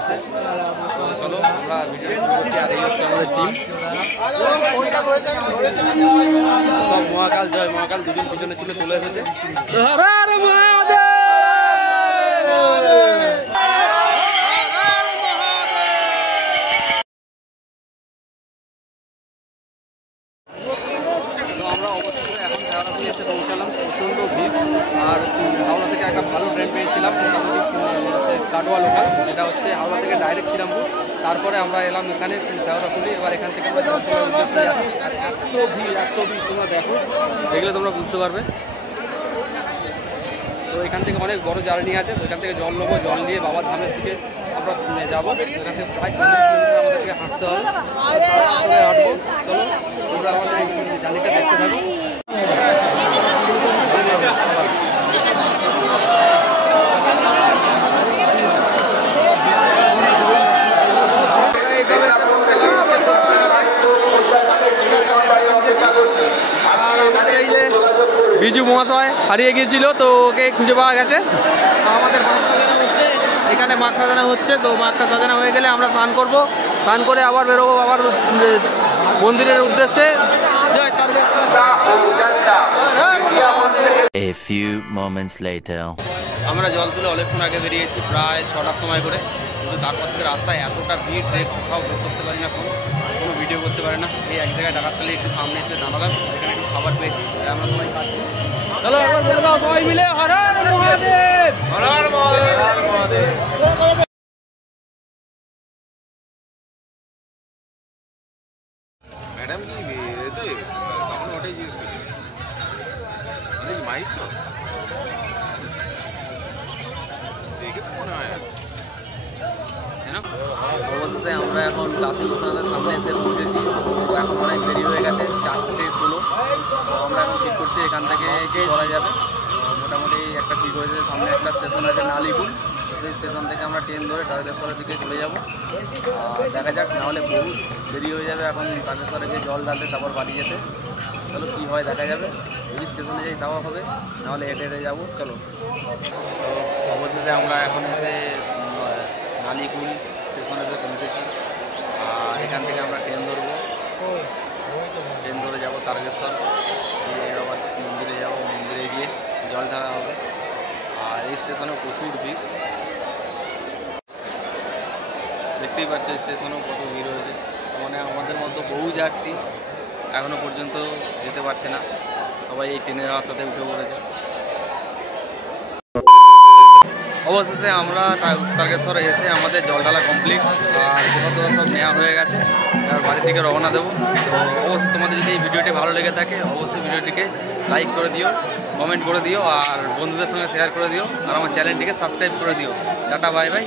উদ্দেশ্যে। তো চলো আমরা ভিডিও শুরু করছি। আর এই হচ্ছে আমাদের টিম, সব মহাকাল জয় মহাকাল দুদিন পিছনে চলে এসেছে। আমরা অবশ্যই এখন শেওড়াফুলি এসে পৌঁছালাম। প্রচণ্ড ভিড়, আর হাওড়া থেকে একটা ভালো ট্রেন পেয়েছিলাম, মোটামুটি কাটোয়া লোকাল, যেটা হচ্ছে হাওড়া থেকে ডাইরেক্ট শ্রীরামপুর। তারপরে আমরা এলাম এখানে শেওড়াফুলি। এবার এখান থেকে আমরা জলতলার উদ্দেশ্যে যাচ্ছি। আর এত ভিড় তোমরা দেখো, দেখলে তোমরা বুঝতে পারবে। তো এখান থেকে অনেক বড় জার্নি আছে, তো এখান থেকে জল নেবো, জল নিয়ে বাবার ধামের দিকে আমরা যাবো। এখান থেকে প্রায় 40 কিলোমিটার আমাদেরকে হাঁটতে হবে, হাঁটবো। চলো তোমরা আমাদের এই জার্নিটা দেখতে থাকো। এই যে বিজু মহাশয় হারিয়ে গিয়েছিল, তো ওকে খুঁজে পাওয়া গেছে। আমাদের মাছ সাজানো হচ্ছে, এখানে মাছ সাজানো হচ্ছে। তো মাছটা সাজানো হয়ে গেলে আমরা স্নান করব, স্নান করে আবার বেরোবো আবার মন্দিরের উদ্দেশ্যে। A few moments later. আমরা জল তুলে অনেকক্ষণ আগে বেরিয়েছি, প্রায় 6টার সময় করে। কিন্তু তারপর থেকে রাস্তায় এতটা ভিড় যে কোথাও করতে পারি না, কোনো ভিডিও করতে পারি না। এই এক জায়গায় ডাকাতখালি একটু সামনে এসে দাঁড়ালাম, এখানে একটু খাবার পেয়েছি, আমরা সবাই খাচ্ছি। চলো একবার বলে দাও সবাই মিলে, হর হর মহাদেব, হর হর মহাদেব। मैडम की তখন ওটাই জিজ্ঞেস করছি মাইস দেখে তো মনে হয়। অবশ্যই আমরা এখন ক্লাসিক উৎসবের সামনে এসে পৌঁছেছি। তো এখন অনেক দেরি হয়ে গেছে, 4:16। তো আমরা এখন ঠিক করছি এখান থেকে কি করা যাবে। মোটামুটি একটা ঠিক হয়েছে, সামনে একটা স্টেশন আছে নালিপুর, সেই স্টেশন থেকে আমরা ট্রেন ধরে তারকেশ্বরের দিকে চলে যাবো। দেখা যাক, নাহলে বহু দেরি হয়ে যাবে এখন তারকেশ্বরে গিয়ে জল ঢালতে, তারপর বাড়ি যেতে। চলো কী হয় দেখা যাবে, যদি স্টেশনে যাই তাও হবে, নাহলে হেঁটে হেঁটে যাবো। চলো, তো অবশেষে আমরা এখন এসে নালিকুল স্টেশনে পৌঁছেছি। আর এখান থেকে আমরা ট্রেন ধরবো, ট্রেন ধরে যাবো তারকেশ্বর, আবার মন্দিরে যাবো, মন্দিরে গিয়ে জল ঢালা হবে। আর এই স্টেশনে প্রচুর ভিড়, দেখতেই পাচ্ছ স্টেশনেও কত ভিড় হয়েছে। মানে আমাদের মতো বহু যাত্রী এখনও পর্যন্ত যেতে পারছে না, সবাই এই ট্রেনের আশাতে উঠে পড়েছে। অবশেষে আমরা তারকেশ্বরে এসে আমাদের জল ঢালা কমপ্লিট, আর প্রসাদ সব নেওয়া হয়ে গেছে। আর বাড়ির দিকে রওনা দেবো। তো অবশ্যই তোমাদের যদি এই ভিডিওটি ভালো লেগে থাকে, অবশ্যই ভিডিওটিকে লাইক করে দিও, কমেন্ট করে দিও, আর বন্ধুদের সঙ্গে শেয়ার করে দিও, আর আমার চ্যানেলটিকে সাবস্ক্রাইব করে দিও। Tata, bye bye.